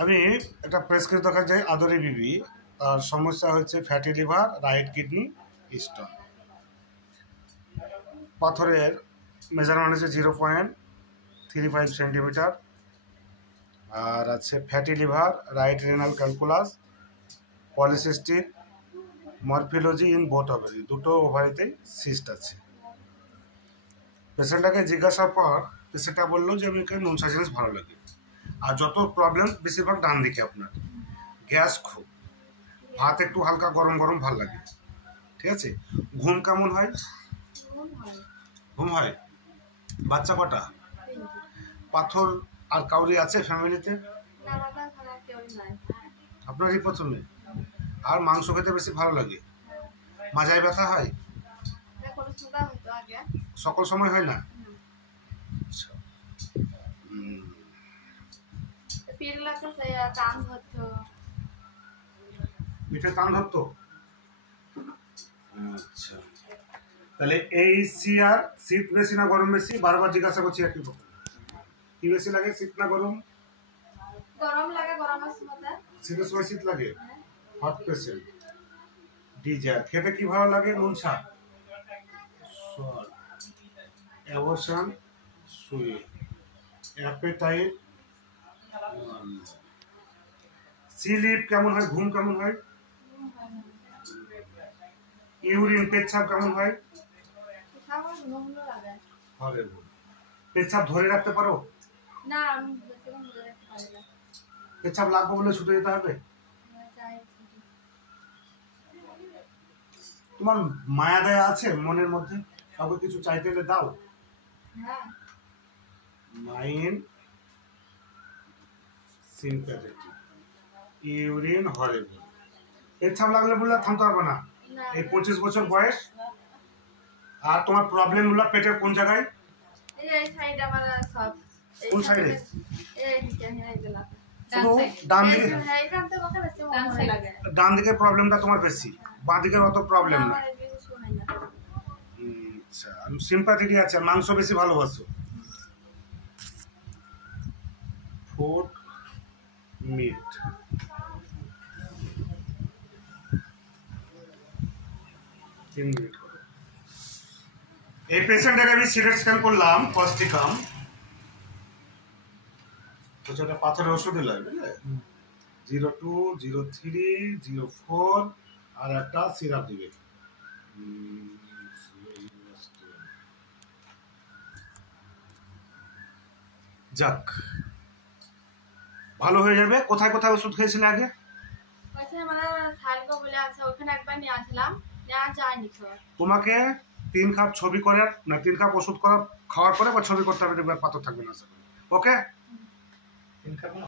আমি একটা প্রেসক্রিপ্ট দেখা যায় আদরি বিবি, তার সমস্যা হচ্ছে fatty liver, right kidney stone. পাথরের মেজারমেন্ট হচ্ছে 0.35 সেন্টিমিটার, আর আছে fatty liver, right renal calculus, polycystic, morphology in both ovary, দুটো ওভারিতেই সিস্ট আছে। পেশেন্টটাকে জিজ্ঞাসার পর পেশেন্টটা বললো যে আমাকে নুনসা জিনিস ভালো লাগে, আর যত প্রবলেম বেশিরভাগ ডান দিকে, আপনার গ্যাস খুব, ভাত একটু হালকা গরম গরম ভালো লাগে, ঠিক আছে। ঘুম কেমন হয়? ঘুম হয়। বাচ্চা কটা? পাথর আর কাউরি আছে ফ্যামিলিতে? আপনারই প্রথমে। আর মাংস খেতে বেশি ভালো লাগে? মাজায় ব্যথা হয়? সকল সময় হয় না? পিঠে টান ধরতো? আচ্ছা, তাহলে এই আর শীত বেশি না গরম বেশি? বারবার জিজ্ঞাসা করছি একই কথা, কি বেশি লাগে, শীত না গরম? গরম লাগে, গরমের সময় শীতের সময় শীত লাগে। Hot patient, desire. খেতে কি ভালো লাগে? নুন শাক, অ্যাবরশন, সুইট, অ্যাপেটাইট। স্লিপ কেমন হয়? ঘুম কেমন হয়? ইউরিন পেচ্ছাপ কেমন হয়? পেচ্ছাপ ধরে রাখতে পারো? না, পেচ্ছাপ লাগবে বলে ছুটে যেতে হবে? তোমার মায়া দয়া আছে মনের মধ্যে? কাউকে কিছু চাইতে হলে দাও। Mind sympathetic, urine horrible. পেচ্ছাপ লাগলে বললে থামতে পারবে না। এই 25 বছর বয়স, আর তোমার প্রবলেম গুলো পেটের কোন জায়গায়? কোন সাইডে? ডান দিকের প্রবলেমটা তোমার বেশি, বাঁ দিকের অত প্রবলেম না। আচ্ছা, আমি সিম্প্যাথেটিক আছে, মাংস বেশি ভালোবাসো। ফুড মিট, এই পেশেন্টটাকে আমি সিটি স্ক্যান করলাম, কস্টিকাম, ওটা পাথরের ওষুধ দিলাম, বুঝলে? 02, 03, 04 আর একটা সিরাপ দিবে। যাক, ভালো হয়ে যাবে। কোথায় কোথায় ওষুধ খেয়েছিলে আগে? তোমাকে 3 কাপ ছবি করে, না 3 কাপ ওষুধ খাওয়ার পরে বা ছবি করতে হবে, দেখবে পাথর থাকবে না। ওকে।